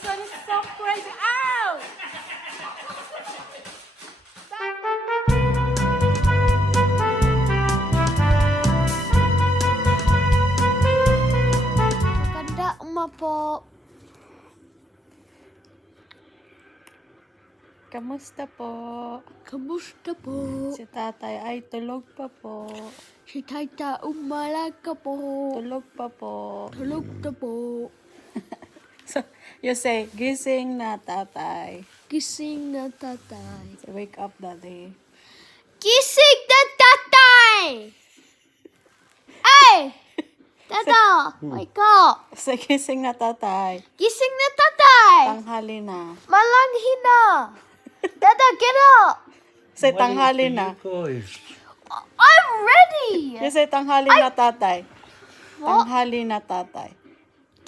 this one is so crazy. Ow! Maganda po. Kamusta po? Kamusta po? Si tatay ay tulog pa po. Si tata umalaga po. Tulog pa po. Tulog na po. So, you say, gising na tatay. Gising na tatay. So, wake up daddy. Gising na tatay! Ay! Tata! Wake up! So, gising na tatay. Gising na tatay! Tanghali na. Malanghi na! Tata, get up! Say, tanghali na. I'm ready! You say, tanghali na tatay. What? Tanghali na tatay.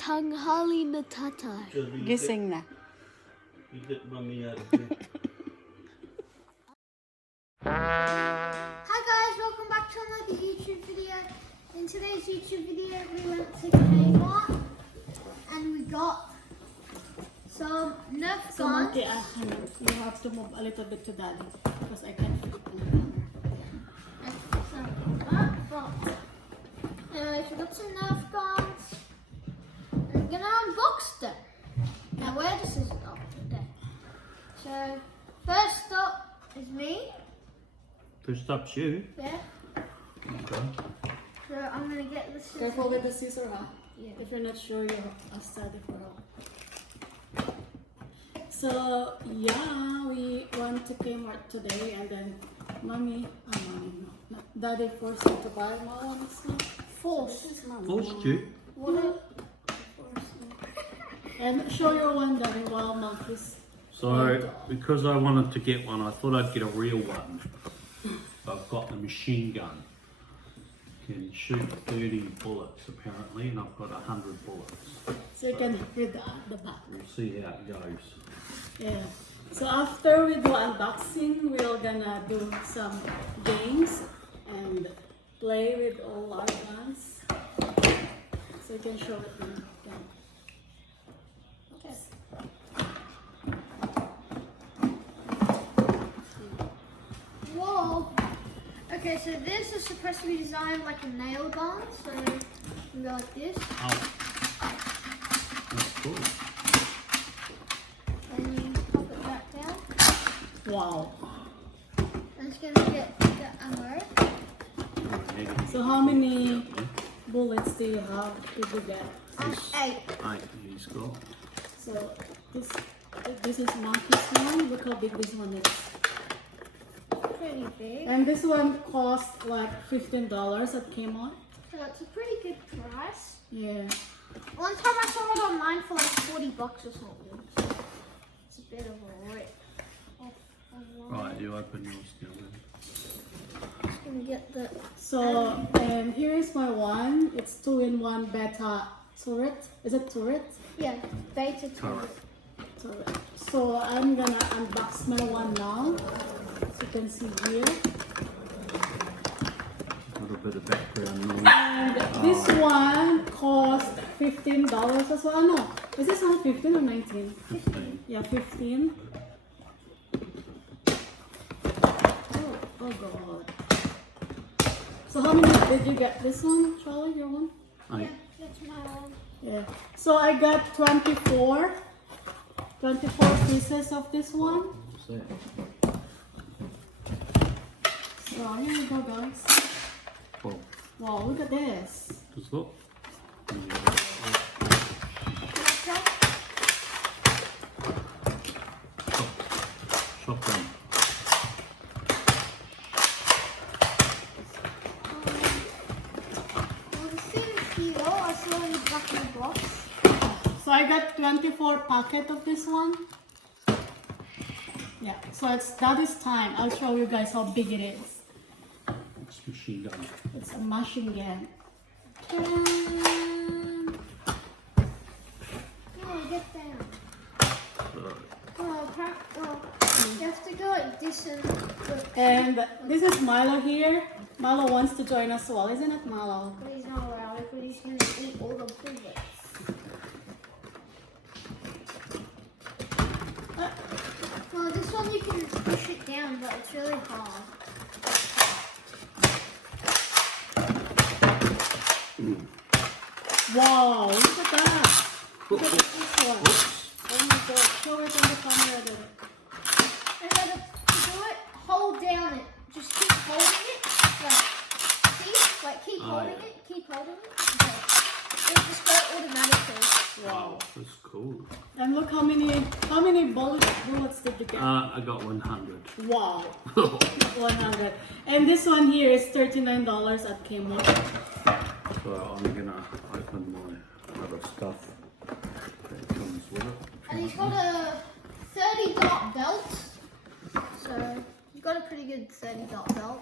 Tanghali na tatay. Gising na. You get mummy out of bed. Hi guys, welcome back to another YouTube video. In today's YouTube video we went to Kmart and we got some Nerf So, guns. Monkey, you have to move a little bit to daddy because I can't fit in the camera. Anyways, we got some Nerf guns. And we're gonna unbox them. Now where this is up there. So first up is me. First up's you. Yeah. Okay. So I'm gonna get this. Careful with the scissor, huh? Yeah. If you're not sure, you'll study for help. So, yeah, we went to Kmart today and then Daddy forced me to buy Mom. Force. Forced you? What? And show your one, Daddy, while Mom is... So, because I wanted to get one, I thought I'd get a real one. I've got the machine gun. Can shoot 30 bullets apparently, and I've got 100 bullets. So you can read the back. We'll see how it goes. Yeah. So after we do unboxing, we're gonna do some games and play with all our guns. So you can show it in gun. Okay. Whoa. Okay, so this is supposed to be designed like a nail gun. So you go like this, Oh. That's cool. and you pop it back down. Wow. And it's gonna get the ammo. So how many bullets do you have? Did you get? 8. 8 he's got. So this is Monkey's one. Look how big this one is. Pretty big. And this one cost like $15 at Kmart. So it's a pretty good price. Yeah. One time I saw it online for like $40 or something. So it's a bit of a rip. Right, you open yours now then. Just gonna get the. So and here is my one. It's 2-in-1 beta turret. Is it turret? Yeah, beta Turret. Turret. So I'm gonna unbox my one now. So you can see here. A little bit of background noise. And this one cost $15 as well. No, is this not 15 or 19? 15. Yeah, 15. Oh god. So how many did you get? This one, Charlie, your one? 8. That's my one. Yeah. So I got 24 pieces of this one. What's that? So here we go, guys. Well, Wow, look at this. just look. Shotgun. Well, the thing here, I saw in the back of the box. So I got 24 packet of this one. Yeah, so that is time. I'll show you guys how big it is. It's machine gun. It's a machine gun. Oh, get down. Right. You have to go like this and look. And this is Milo here. Milo wants to join us as well, isn't it, Milo? But he's not allowed because he's gonna eat all the bullets. down, but it's really hard. Wow, look at that. Look at this one. Oh my god, show it on the camera there. And then to do it, hold down it. Just keep holding it. Like, see? Like, keep holding it. Keep holding it. Okay. It'll just go automatically. Wow, that's cool. And look how many bullets did you get? I got 100. Wow, 100. And this one here is $39 at Kmart. So I'm gonna open my other stuff that comes with it. And he's got a 30 dot belt. So he's got a pretty good 30 dot belt.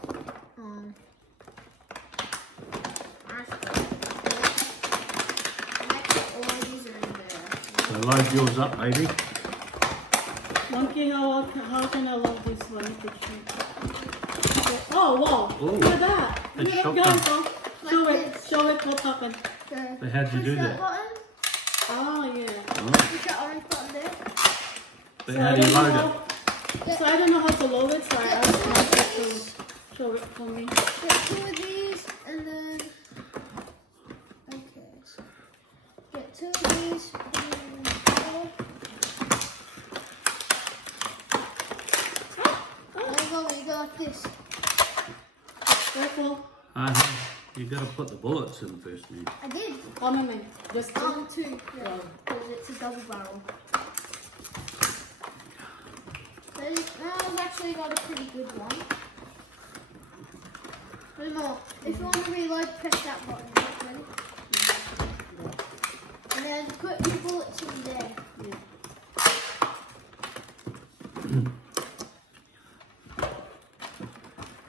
All of these are in there. So load yours up, baby. Monkey, how can I love this one picture? Okay. Oh wow! Ooh. Look at that! A Look at shotgun. guys, oh. Show Like it! this. Show it what happened. So So how'd you push do that that? button. Oh yeah. Oh, Push that orange button there. but how do you load it? So I don't know how to load it, so I asked Monkey to show it for me. Get 2 of these and then get 2 of these. There you go, you go like this. Careful. You gotta put the bullets in first, man. I did. How many? Just 2? 2. Yeah, because it's a double barrel. I've actually got a pretty good one. One more. If you want to reload, press that button. Ready? And then put your bullets in there. Yeah.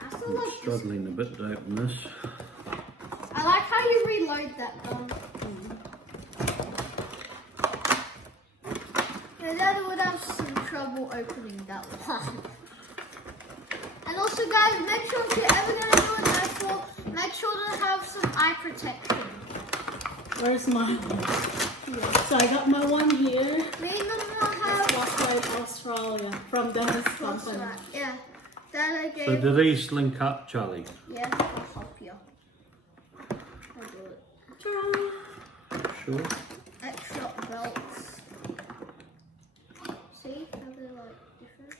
I still like this. Struggling a bit to open this. I like how you reload that gun. And then I would have some trouble opening that one. And also guys, make sure if you're ever going to do a Nerf war, make sure to have some eye protection. Where's mine? Yeah. So I got my one here. Me and Mama have... Flashlight Australia from Dennis That's Company. right, yeah. That I gave... So do these link up, Charlie? Yeah, I'll help you. I'll do it. Ta-da. Sure. Extra belts. See how they're like different?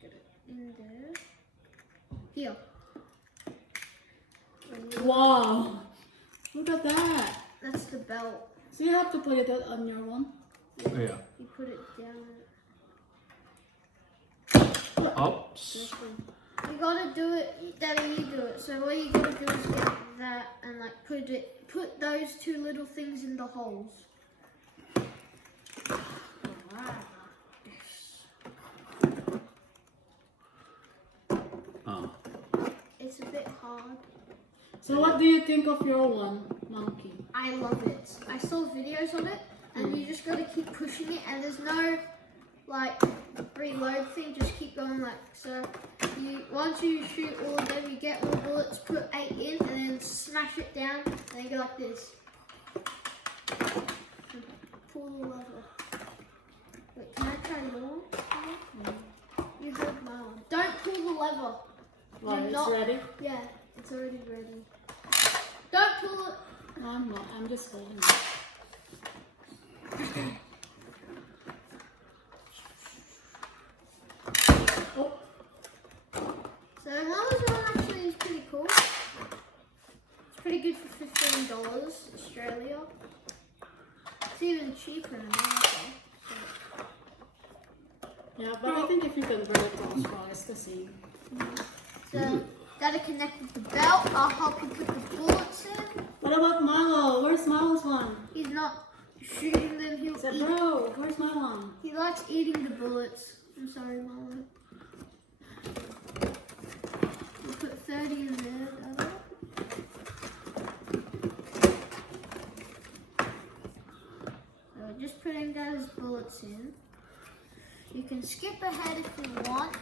Get it in there. Here. Wow. Look at that. That's the belt. So you have to put it on your one. Yeah. You put it down. Oops. You gotta do it, Daddy, you do it. So what you gotta do is get that and like put those 2 little things in the holes. Oh. It's a bit hard. So what do you think of your one, Monkey? I love it. I saw videos of it and you just gotta keep pushing it and there's no like reload thing, just keep going like so. Once you shoot all of them, you get more bullets, put 8 in and then smash it down and then go like this. Pull the lever. Wait, can I try your one? You hold my one. Don't pull the lever. Well, Do it's not- ready? Yeah, it's already ready. Don't pull it. No, I'm not. I'm just holding it. Oh, So Mama's one actually is pretty cool. It's pretty good for $15 Australia. It's even cheaper in America. yeah, but I think if you convert it to Australia, it's the same. So gotta connect with the belt. I'll help you put the bullets in. What about Milo? Where's Milo's one? He's not shooting them. He'll Said, eat. bro, where's my one? He likes eating the bullets. I'm sorry, Mama. We'll put 30 in there. Dada. So just putting those bullets in. You can skip ahead if you want.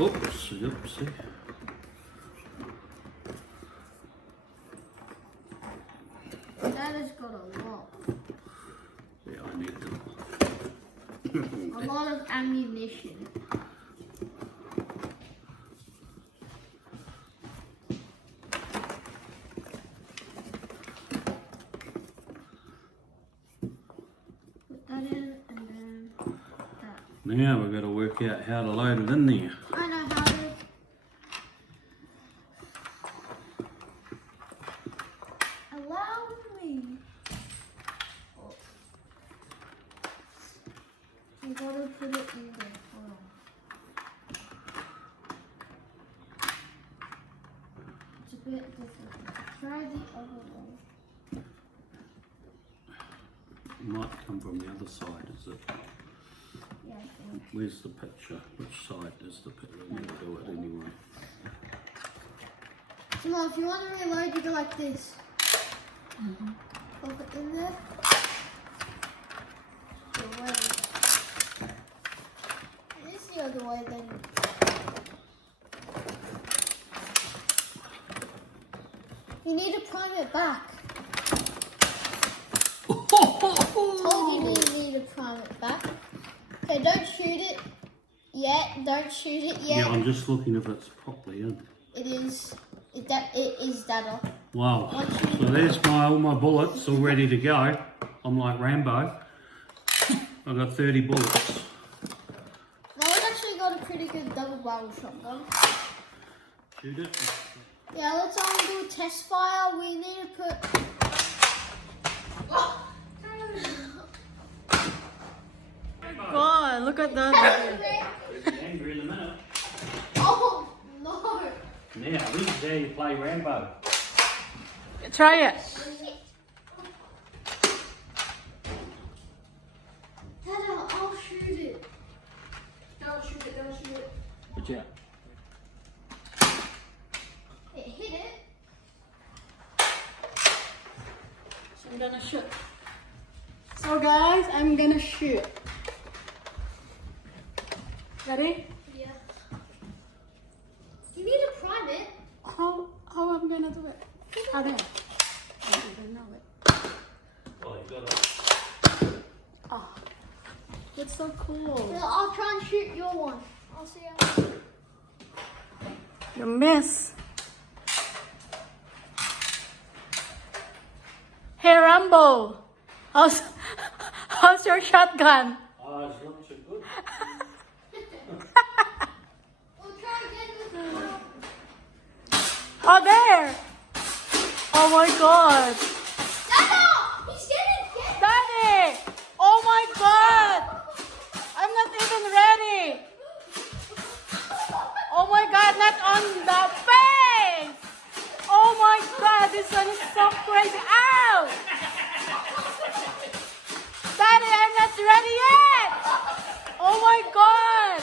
Oops. Oopsie. Then Dad has got a lot. Yeah, I need them. A lot of ammunition. Put that in and then that. Now we've got to work out how to load it in there. I know how to. Allow me. Oh. I gotta put it in there. Hold on. It's a bit different. Try the other one. It might come from the other side, is it? Yeah, I think. Where's the picture? Which side is the picture? We're going to do it anyway. Come on, if you want to reload, you go like this. Pop it in there. The way. It is the other way then. You need to prime it back. Told you need to prime it back. Okay, don't shoot it yet. Don't shoot it yet. Yeah, I'm just looking if it's properly in. It is. It is data. Wow. Once So there's all my bullets all ready to go. I'm like Rambo. I've got 30 bullets. I've actually got a pretty good double barrel shotgun. Shoot it. Yeah, let's do a test fire. We need to put. God, look at that. Angry in a minute. Oh no! Now, this is how you play Rambo. Try it. Dada, I'll shoot it. Don't shoot it. Don't shoot it. Watch out. It hit it. So I'm gonna shoot. So guys, I'm gonna shoot. Ready? Yeah. You need to prime it. How am I gonna do it? How do I don't know it. Oh, you got it. Oh, it's so cool. Well, I'll try and shoot your one. I'll see how. You miss. Hey Rambo, how's your shotgun? Oh, it's not so good. We'll try again with the. Oh there! Oh my God! Dada! He's getting hit! Daddy! Oh my God! I'm not even ready! Oh my God, not on the face! Oh my God, this one is so crazy! Ow! Daddy, I'm not ready yet! Oh my God!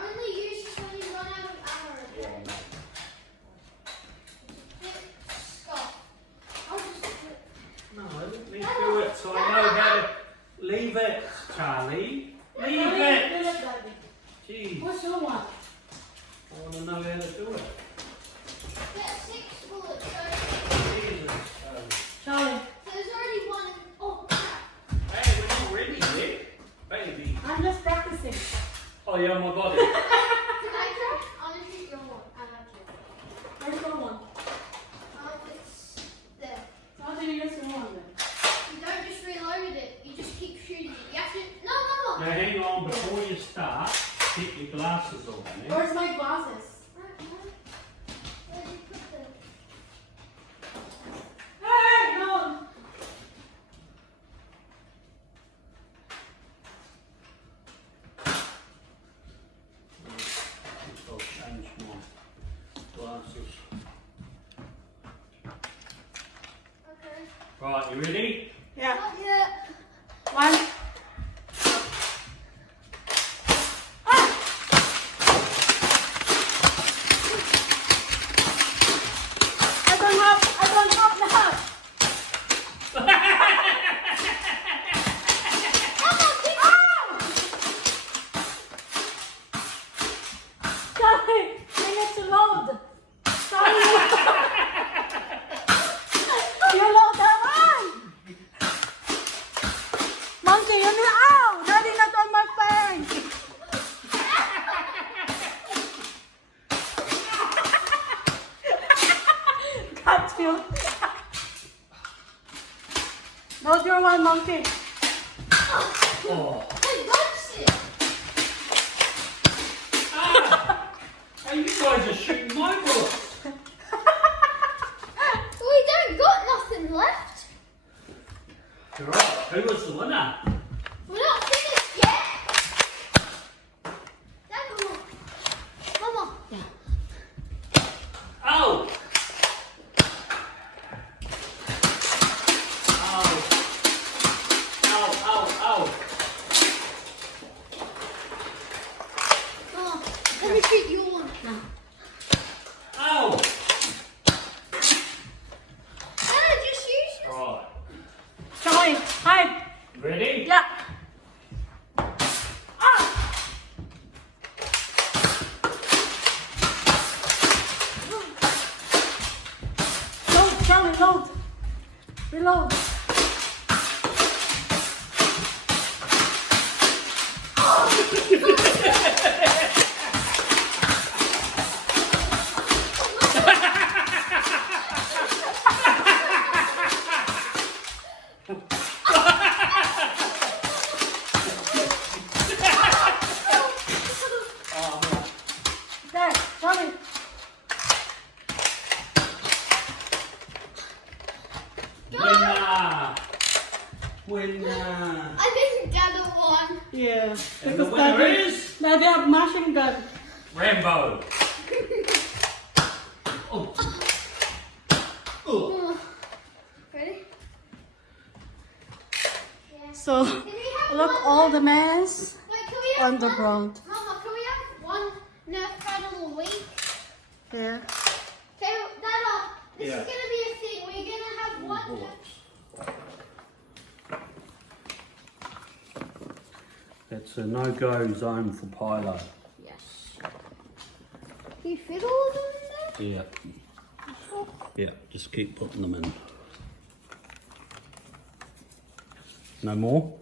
Only use this when you run out of ammo. Okay? It's a bit scuffed. I'll just do it. No, let me do it so I know how to leave it, Charlie. Leave it. Jeez, What's your one? I want to know how to do it. Get 6 bullets. So Jesus. Charlie, there's already one. Oh, crap. Hey, we're not ready yet, baby. I'm just practicing. Oh, yeah, my body. Can I try? I'm gonna shoot your one. I got you. Where's your one? It's there. So how do you use your one then? You don't just reload it. You just keep shooting it. You have to. No. Now, hang on, before you start, get your glasses on, man. Where's my glasses? Where did you put them? Hey, no! I'll change my glasses. Okay. Right, you ready? Yeah. Not yet. One. I don't have enough. monkey. Oh. I dodged it. Ah! Hey, you guys are shooting my bullets. We don't got nothing left. Alright, who was the winner? We're not finished yet. Dad, Mama. Oh! Oh. Oh. Mama, let me shoot your one. Oh! Dad, just use yours. Right. Charlie, hi. Ready? Yeah. Load, Charlie, load. Reload. There, Charlie. Winner! I think Dad won. Yeah. And the winner is Now they have machine gun. Rambo. Oh. Oh. Ready? Yeah. So Can we have look, one all Nerf- the mess Wait, can we have on the one? ground. Mama, can we have one Nerf battle a week? Yeah. Okay, Dad, this Yeah. is gonna be a thing. We're gonna have one. Bullets. It's a no-go zone for Pilo. Yes. Can you fit all of them in there? Yeah. Yeah, just keep putting them in. No more?